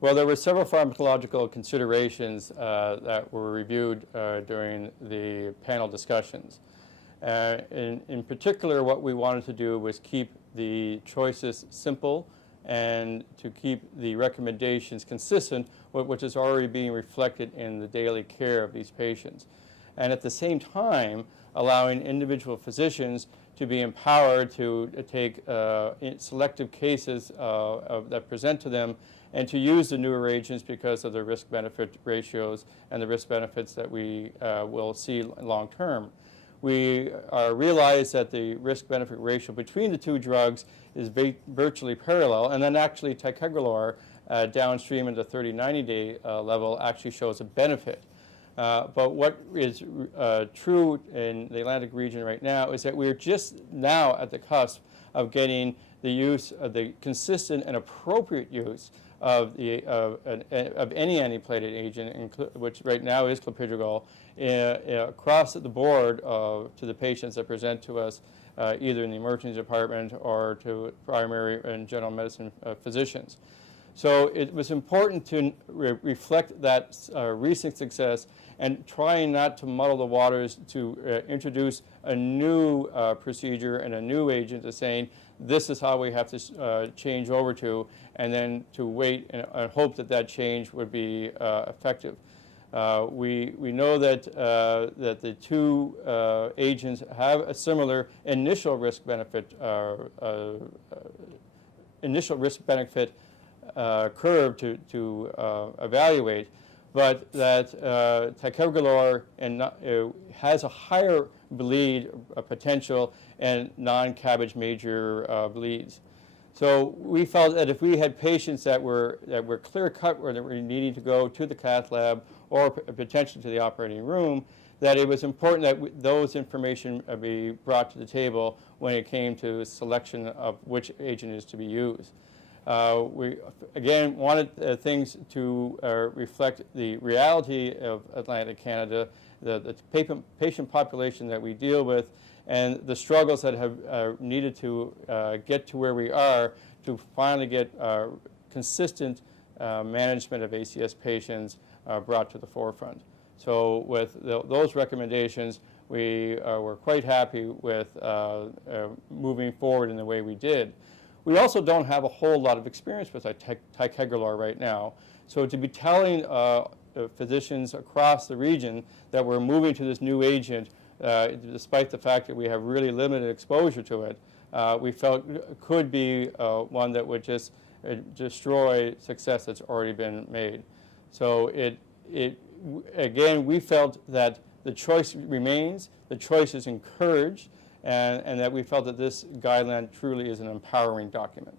Well, there were several pharmacological considerations that were reviewed during the panel discussions. In particular, what we wanted to do was keep the choices simple and to keep the recommendations consistent with which is already being reflected in the daily care of these patients. And at the same time, allowing individual physicians to be empowered to take selective cases that present to them and to use the newer agents because of the risk-benefit ratios and the risk benefits that we will see long term. We realize that the risk-benefit ratio between the two drugs is virtually parallel, and then actually ticagrelor downstream in the 30-90-day level actually shows a benefit. But what is true in the Atlantic region right now is that we're just now at the cusp of getting the use of the consistent and appropriate use of any antiplatelet agent, which right now is clopidogrel, across the board to the patients that present to us either in the emergency department or to primary and general medicine physicians. So it was important to reflect that recent success and trying not to muddle the waters to introduce a new procedure and a new agent to saying this is how we have to change over to, and then to wait and hope that that change would be effective. We know that the two agents have a similar initial risk benefit curve to evaluate, but that ticagrelor has a higher bleed potential and non-cabbage major bleeds. So we felt that if we had patients that were clear-cut or that were needing to go to the cath lab or potentially to the operating room, that it was important that those information be brought to the table when it came to selection of which agent is to be used. We, again, wanted things to reflect the reality of Atlantic Canada, the patient population that we deal with, and the struggles that have needed to get to where we are to finally get consistent management of ACS patients brought to the forefront. So with those recommendations, we were quite happy with moving forward in the way we did. We also don't have a whole lot of experience with ticagrelor right now. So to be telling physicians across the region that we're moving to this new agent, despite the fact that we have really limited exposure to it, we felt could be one that would just destroy success that's already been made. So again, we felt that the choice remains, the choice is encouraged, and that we felt that this guideline truly is an empowering document.